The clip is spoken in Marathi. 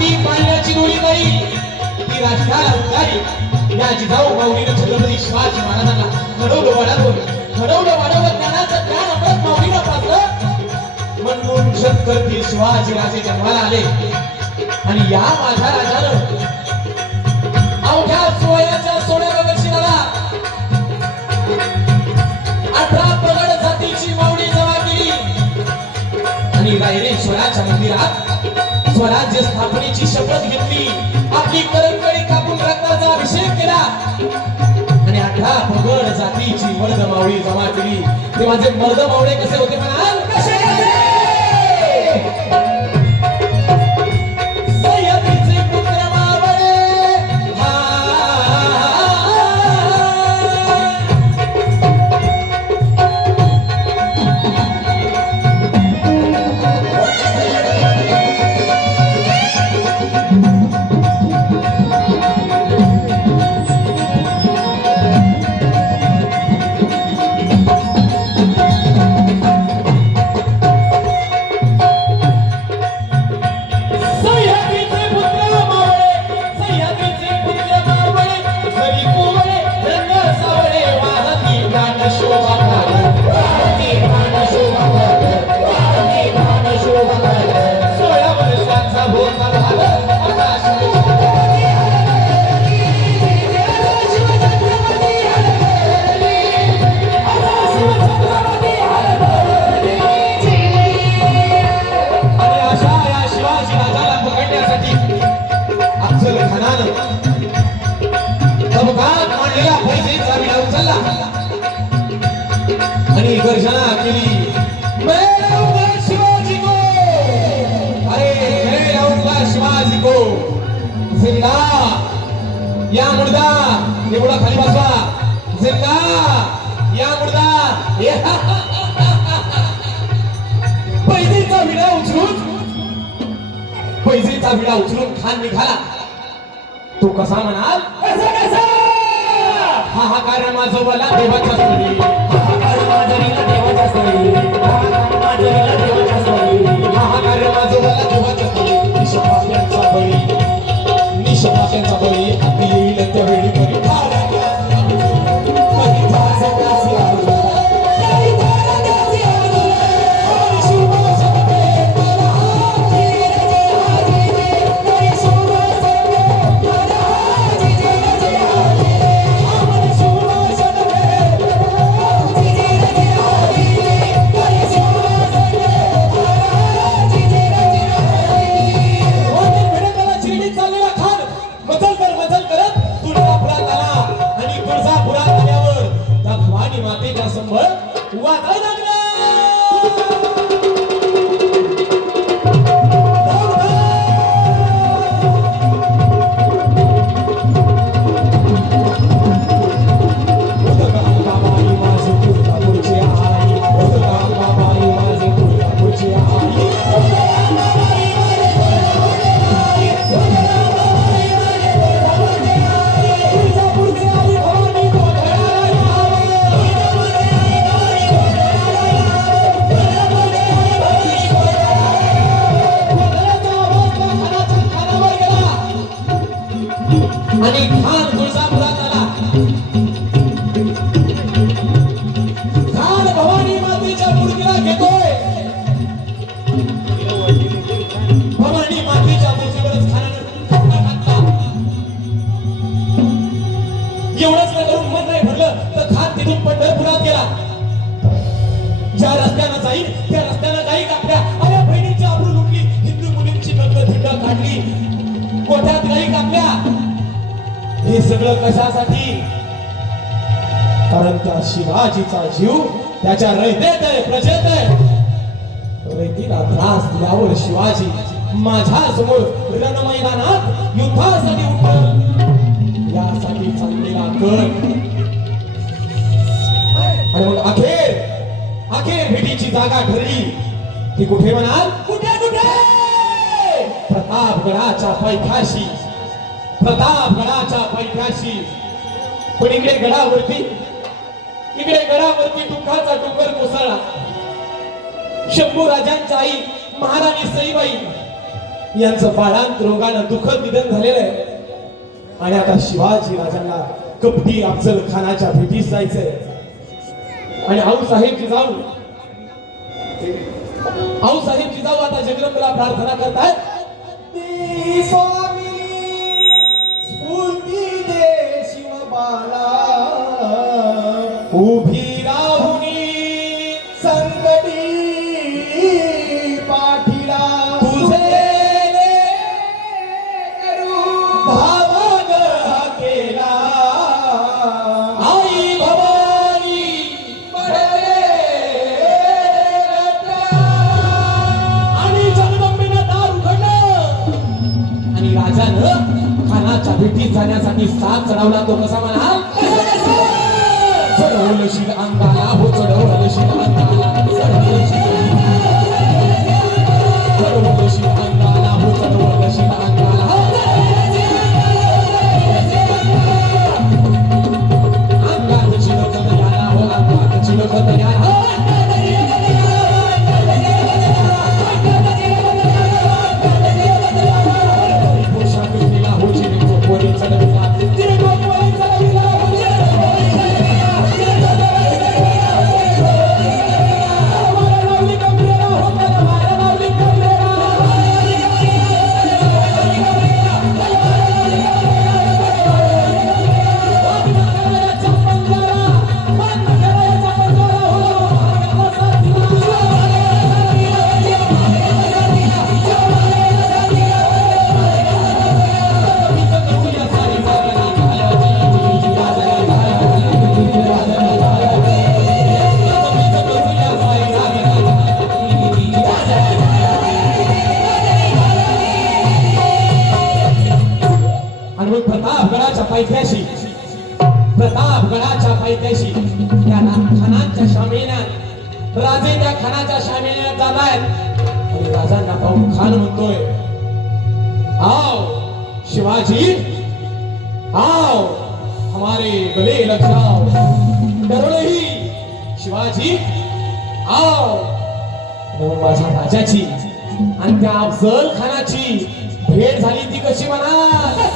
ती पाण्याची डोळी नाही ती राजकाला उतारी या जिजाऊ माऊलीनं छत्रपती शिवाजी महाराजांना घडवलं वाढवलं ज्ञानाचं ज्ञान अमृत माऊलीनं पाजलं म्हणून छत्रपती शिवाजी राजे जन्माला आले आणि या माझ्या राजानं अवघ्या सोयाच्या सोन्याच्या दक्षिणाला 18 पगड जातीची माऊली जमा केली आणि रायरेश्वराच्या मंदिरात स्वराज्य स्थापनेची शपथ घेतली आपली करंगडी कापून रक्ताचा अभिषेक केला आणि 18 पगड जातीची मर्द माऊली जमा केली ते माझे मर्द मावळे कसे होते म्हणाल कसे आणि गर्जना केली मैं रहूंगा शिवाजी को अरे मैं रहूंगा शिवाजी को जिंदा या मुर्दा ये मुर्दा खाली बसवा जिंदा या मुर्दा पैजेचा विडा उचलून खान निघाला तो कसा म्हणाल कसा हाहाकार माझोबाला देवाच्या स्थळी हाहाकार माझरीला देवाच्या स्थळी हाहाकार देवाच्या स्थळी हाहाकार माझोबाला देवाच्या स्थळी निशपात्यांचा बळी हाती येईल त्यावेळी करी आणि खान तुळजापुरात आला खान भवानी मातेच्या मूर्तीला घेतोय भवानी मातेच्या मूर्तीवरच खानानं एवढंच करून मन नाही भरलं तर खान तिथून पंढरपुरात गेला ज्या रस्त्यानं जाईल त्या रस्त्यानं जाईल आपल्या अरे बहिणीची आबरू लुटली हिंदू मुलींची धिंड काढली कोठ्यात गाई कापल्या हे सगळं कशासाठी कारण त्या शिवाजीचा जीव त्याच्या रयतेत आहे प्रजेत आहे रयतीला त्रास दिल्यावर शिवाजी माझ्या समोर रणमैदानात युद्धासाठी उठल यासाठी चाललेला कळ आणि मग अखेर भेटीची जागा ठरली ती कुठे म्हणाल कुठे प्रतापगडाच्या पैठाशी पण इकडे गडावरती दुःखाचा डोंगर कोसळला शंभू राजांच्या आई महाराणी सईबाई यांचं बाळांत रोगानं दुःखद निधन झालेलं आहे आणि आता शिवाजी राजांना कपटी अफजल खानाच्या भेटीस जायचंय आणि आऊसाहेब जिजाऊ आता जगदंबेला प्रार्थना करतायत. स्वामी स्फूर्ती दे शिवबाला उभी राहुनी संकटी पाठीला तुझे करू भावग केला आई भवानी पडले आणि जगदंबेनं दार उघडलं आणि राजानं खानाच्या भेटीत जाण्यासाठी साथ चढवला. तो कसा म्हणाल? चढवलशील अंगाला हो चढवलशील अंगाला चढवलशील अंगाला हो चढवलशील अंगाला अंगात चिलखत याला हो अंगात चिलखत याला पोशाख दिला हो चिलखत पोरी चढविला चिलखत पोरी चढविला प्रतापगडाच्या पायथ्याशी त्या खानाच्या शामियानात राजे त्या खानाच्या शामियानात जात आहेत आणि राजांना पाहून खान म्हणतोय, आओ शिवाजी आओ हमारे गले लग जाओ. डरो नहीं शिवाजी आओ. माझ्या राजाची आणि त्या अफजल खानाची भेट झाली ती कशी म्हणा